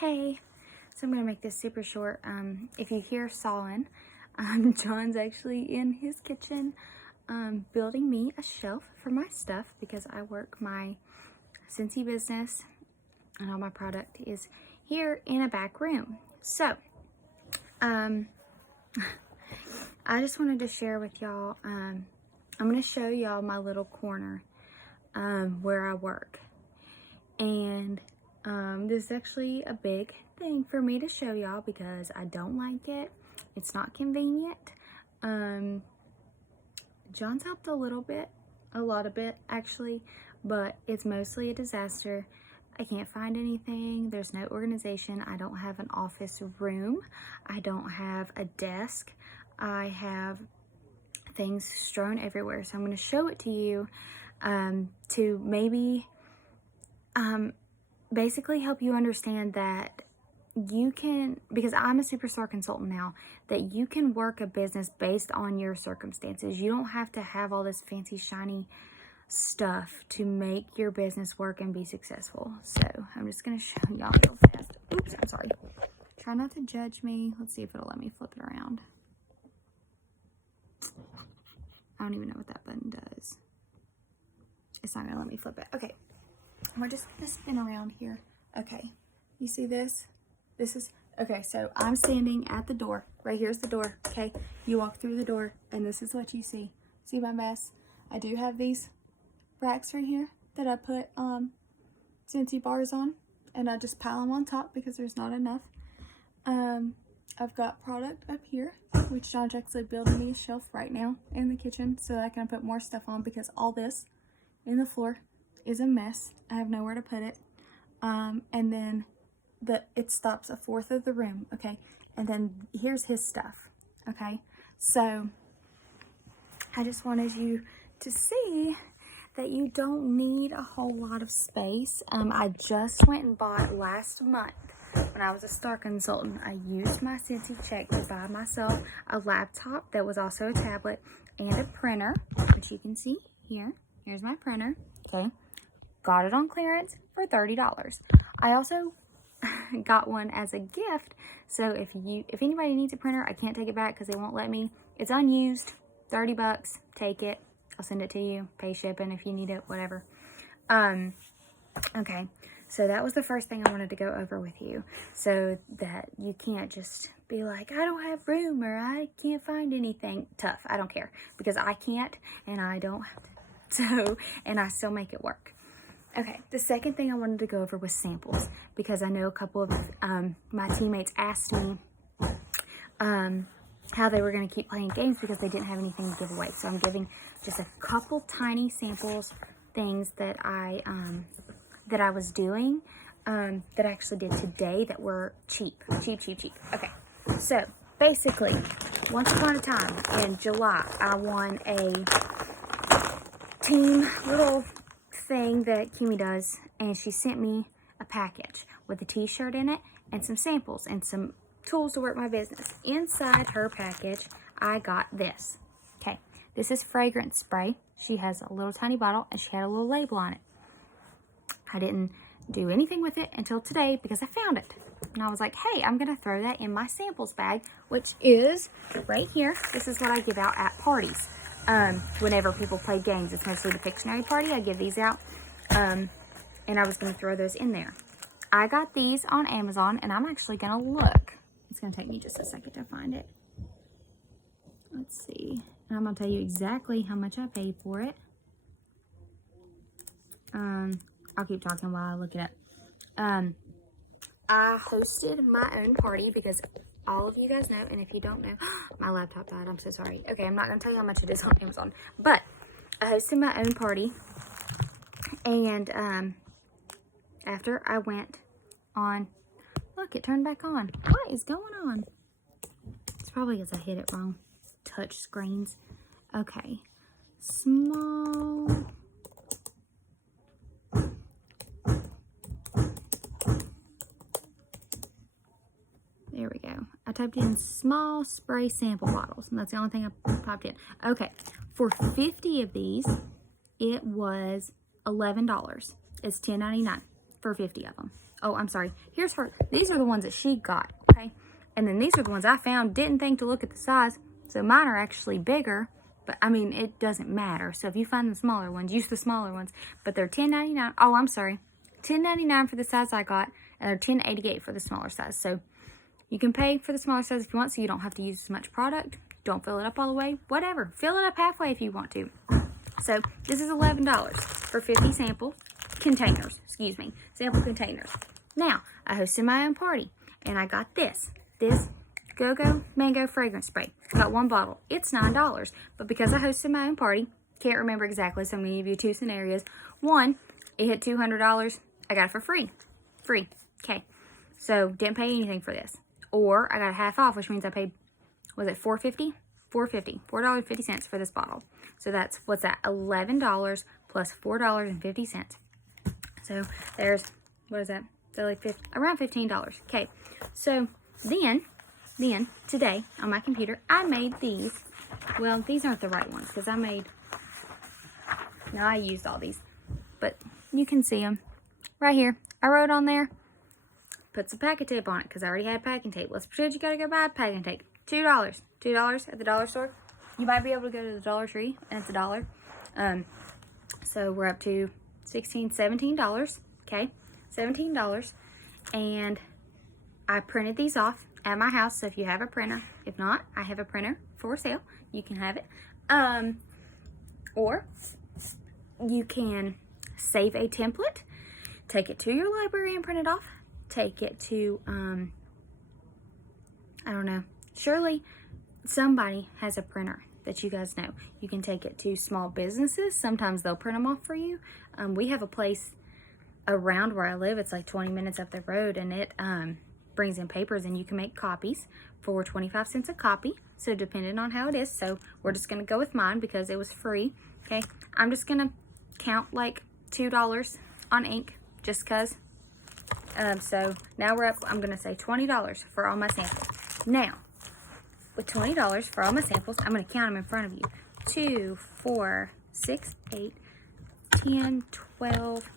Hey, so I'm gonna make this super short. If you hear sawing, John's actually in his kitchen building me a shelf for my stuff because I work my Scentsy business and all my product is here in a back room. So, I just wanted to share with y'all, I'm gonna show y'all my little corner where I work. And this is actually a big thing for me to show y'all because I don't like it. It's not convenient. John's helped a lot of it actually, but it's mostly a disaster. I can't find anything. There's no organization. I don't have an office room. I don't have a desk. I have things strewn everywhere. So I'm going to show it to you to maybe basically help you understand that you can, because I'm a superstar consultant now, that you can work a business based on your circumstances. You don't have to have all this fancy shiny stuff to make your business work and be successful. So I'm just going to show y'all real fast. Oops, I'm sorry. Try not to judge me. Let's see if it'll let me flip it around. I don't even know what that button does. It's not going to let me flip it. Okay. We're just going to spin around here. Okay. You see this? This is, okay, so I'm standing at the door. Right here's the door, okay? You walk through the door, and this is what you see. See my mess? I do have these racks right here that I put Scentsy bars on, and I just pile them on top because there's not enough. I've got product up here, which John's actually building me a shelf right now in the kitchen so that I can put more stuff on because all this in the floor is a mess. I have nowhere to put it. And then it stops a fourth of the room, okay? And then here's his stuff, okay? So I just wanted you to see that you don't need a whole lot of space. I just went and bought last month when I was a star consultant. I used my Scentsy check to buy myself a laptop that was also a tablet and a printer, which you can see here. Here's my printer, okay? Got it on clearance for $30. I also got one as a gift, so if anybody needs a printer, I can't take it back because they won't let me. It's unused, 30 bucks, take it. I'll send it to you, pay shipping if you need it, whatever. Okay, so that was the first thing I wanted to go over with you so that you can't just be like, I don't have room or I can't find anything. Tough, I don't care because I can't and I don't have to. So, and I still make it work. Okay, the second thing I wanted to go over was samples because I know a couple of my teammates asked me how they were going to keep playing games because they didn't have anything to give away. So I'm giving just a couple tiny samples, things that I was doing that I actually did today that were cheap. Okay, so basically, once upon a time in July, I won a team little thing that Kimmy does, and she sent me a package with a t-shirt in it and some samples and some tools to work my business. Inside her package, I got this. Okay, this is fragrance spray. She has a little tiny bottle and she had a little label on it. I didn't do anything with it until today because I found it. And I was like, hey, I'm gonna throw that in my samples bag, which is right here. This is what I give out at parties. Whenever people play games, it's mostly the Pictionary party. I give these out. And I was going to throw those in there. I got these on Amazon, and I'm actually going to look. It's going to take me just a second to find it. Let's see. And I'm going to tell you exactly how much I paid for it. I'll keep talking while I look it up. I hosted my own party because all of you guys know, and if you don't know, my laptop died. I'm so sorry. Okay, I'm not going to tell you how much it is on Amazon, but I hosted my own party, and after I went on, look, it turned back on. What is going on? It's probably because I hit it wrong. Touch screens. Okay, small. There we go. I typed in small spray sample bottles, and that's the only thing I popped in. Okay, for 50 of these, it was $11. It's $10.99 for 50 of them. Oh, I'm sorry. Here's her. These are the ones that she got, okay? And then these are the ones I found. Didn't think to look at the size. So mine are actually bigger. But, I mean, it doesn't matter. So if you find the smaller ones, use the smaller ones. But they're $10.99. Oh, I'm sorry. $10.99 for the size I got. And they're $10.88 for the smaller size. So you can pay for the smaller size if you want, so you don't have to use as much product. Don't fill it up all the way. Whatever. Fill it up halfway if you want to. So this is $11 for 50 sample containers. Excuse me. Sample containers. Now, I hosted my own party. And I got this. This Go-Go Mango Fragrance Spray. Got one bottle. It's $9. But because I hosted my own party, can't remember exactly, so I'm going to give you two scenarios. One, it hit $200. I got it for free. Free. Okay. So, didn't pay anything for this. Or, I got a half off, which means I paid, was it $4.50? $4.50 for this bottle. So, that's, what's that? $11 plus $4.50. So, there's, what is that? So, like around $15. Okay. So, then, today, on my computer, I made these. Well, these aren't the right ones, because I used all these. But, you can see them. Right here. I wrote on there, put some packing tape on it, because I already had packing tape. Let's pretend you gotta go buy packing tape. $2. $2 at the dollar store. You might be able to go to the Dollar Tree, and it's $1. So, we're up to $16, $17. Okay? $17. And I printed these off at my house, so if you have a printer, if not, I have a printer for sale. You can have it. Or you can save a template, take it to your library and print it off. Take it to, I don't know. Surely somebody has a printer that you guys know. You can take it to small businesses. Sometimes they'll print them off for you. We have a place around where I live. It's like 20 minutes up the road, and it brings in papers, and you can make copies for 25 cents a copy. So depending on how it is. So we're just going to go with mine because it was free. Okay. I'm just going to count like $2 on ink just because. So now we're up, I'm going to say $20 for all my samples. Now, with $20 for all my samples, I'm going to count them in front of you. 2, 4, 6, 8, 10, 12,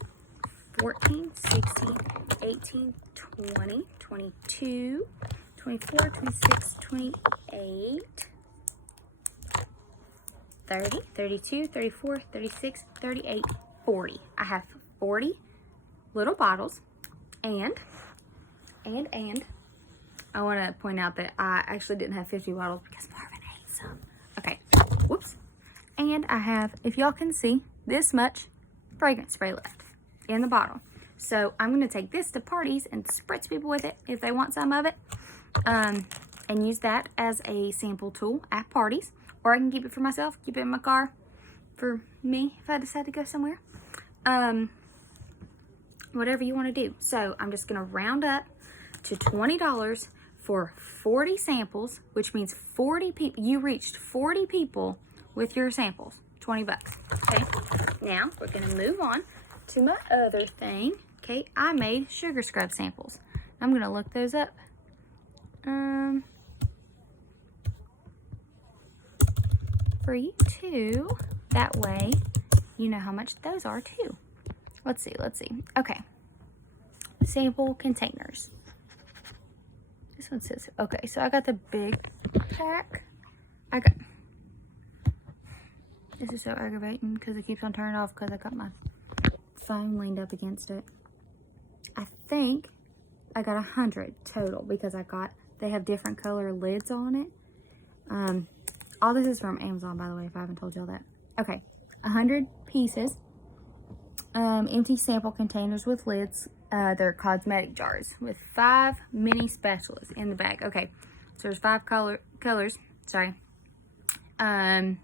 14, 16, 18, 20, 22, 24, 26, 28, 30, 32, 34, 36, 38, 40. I have 40 little bottles. And I want to point out that I actually didn't have 50 bottles because Marvin ate some. Okay, whoops. And I have, if y'all can see, this much fragrance spray left in the bottle. So I'm going to take this to parties and spritz people with it if they want some of it. And use that as a sample tool at parties. Or I can keep it for myself, keep it in my car for me if I decide to go somewhere. Whatever you want to do. So I'm just going to round up to $20 for 40 samples, which means 40 people. You reached 40 people with your samples. 20 bucks. Okay. Now we're going to move on to my other thing. Okay. I made sugar scrub samples. I'm going to look those up. For you too. That way you know how much those are too. Let's see. Okay. Sample containers. This one says, okay, so I got the big pack. This is so aggravating because it keeps on turning off because I got my phone leaned up against it. I think I got 100 total because they have different color lids on it. All this is from Amazon, by the way, if I haven't told y'all that. Okay, 100 pieces. Empty sample containers with lids. They're cosmetic jars with 5 mini spatulas in the bag. Okay, so there's 5 colors. Sorry. And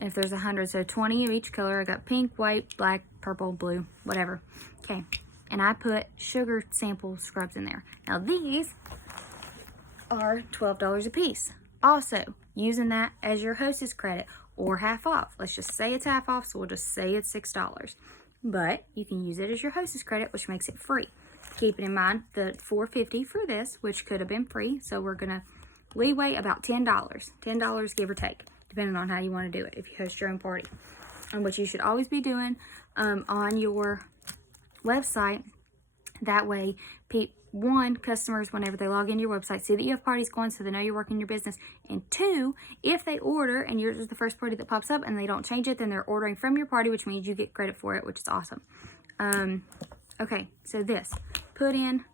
if there's 100, so 20 of each color. I got pink, white, black, purple, blue, whatever. Okay, and I put sugar sample scrubs in there. Now these are $12 a piece. Also, using that as your hostess credit or half off. Let's just say it's half off, so we'll just say it's $6. But you can use it as your hostess credit, which makes it free. Keeping in mind the $4.50 for this, which could have been free. So we're going to leeway about $10. $10 give or take, depending on how you want to do it if you host your own party. And what you should always be doing on your website, That way, customers, whenever they log into your website, see that you have parties going, so they know you're working your business. And 2, if they order and yours is the first party that pops up and they don't change it, then they're ordering from your party, which means you get credit for it, which is awesome. Okay, so put in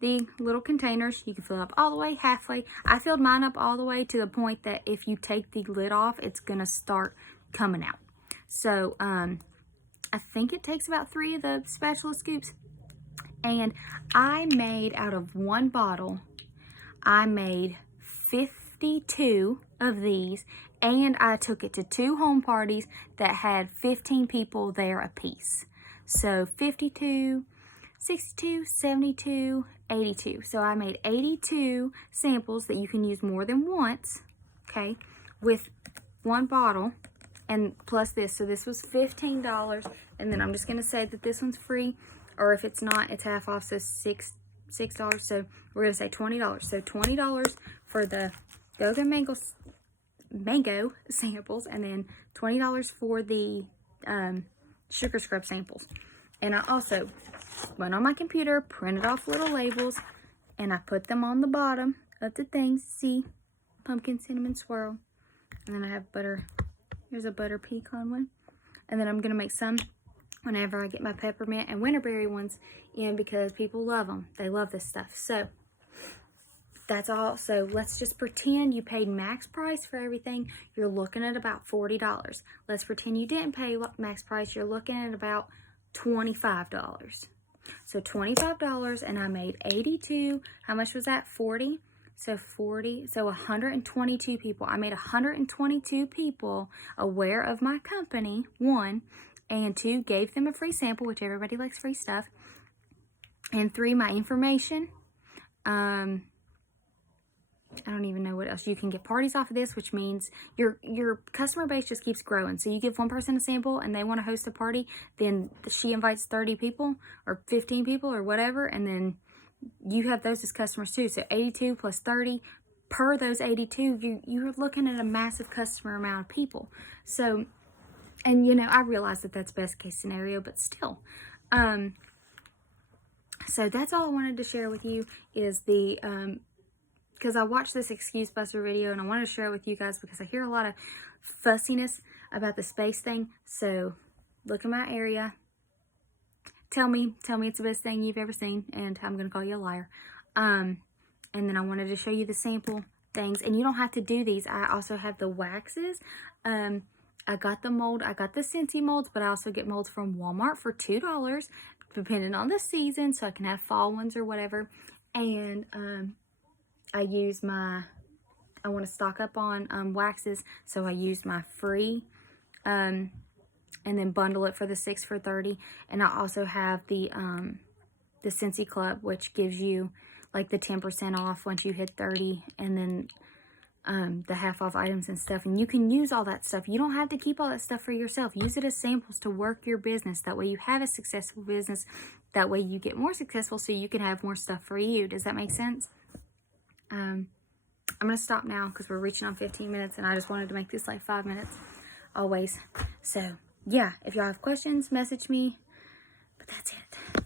the little containers. You can fill up all the way, halfway. I filled mine up all the way to the point that if you take the lid off, it's gonna start coming out. So I think it takes about 3 of the spatula scoops. And I made, out of 1 bottle, I made 52 of these, and I took it to 2 home parties that had 15 people there apiece. So 52, 62, 72, 82. So I made 82 samples that you can use more than once, okay, with 1 bottle, and plus this. So this was $15, and then I'm just going to say that this one's free, or if it's not, it's half off, so $6. So we're going to say $20. So $20 for the Go-Go mango samples, and then $20 for the sugar scrub samples. And I also went on my computer, printed off little labels, and I put them on the bottom of the things. See, pumpkin cinnamon swirl. And then I have butter. Here's a butter pecan one. And then I'm going to make some whenever I get my peppermint and winterberry ones in, because people love them. They love this stuff. So that's all. So let's just pretend you paid max price for everything. You're looking at about $40. Let's pretend you didn't pay max price. You're looking at about $25. So $25, and I made 82. How much was that? 40. So 40, so 122 people. I made 122 people aware of my company, 1, and 2, gave them a free sample, which everybody likes free stuff, and 3, my information. I don't even know what else. You can get parties off of this, which means your customer base just keeps growing. So you give one person a sample and they want to host a party, then she invites 30 people or 15 people or whatever, and then you have those as customers too. So 82 plus 30 per those 82, you're looking at a massive customer amount of people. So, and you know, I realize that that's best case scenario, but still. So that's all I wanted to share with you is the, because I watched this Excuse Buster video and I wanted to share it with you guys because I hear a lot of fussiness about the space thing. So look in my area. Tell me it's the best thing you've ever seen, and I'm going to call you a liar. And then I wanted to show you the sample things, and you don't have to do these. I also have the waxes. I got the mold. I got the Scentsy molds, but I also get molds from Walmart for $2, depending on the season, so I can have fall ones or whatever. And I use I want to stock up on waxes, so I use my free, and then bundle it for the 6 for $30. And I also have the Scentsy Club, which gives you like the 10% off once you hit 30, and then the half off items and stuff. And you can use all that stuff. You don't have to keep all that stuff for yourself. Use it as samples to work your business. That way you have a successful business. That way you get more successful so you can have more stuff for you. Does that make sense? I'm going to stop now because we're reaching on 15 minutes and I just wanted to make this like 5 minutes always. So yeah, if y'all have questions, message me. But that's it.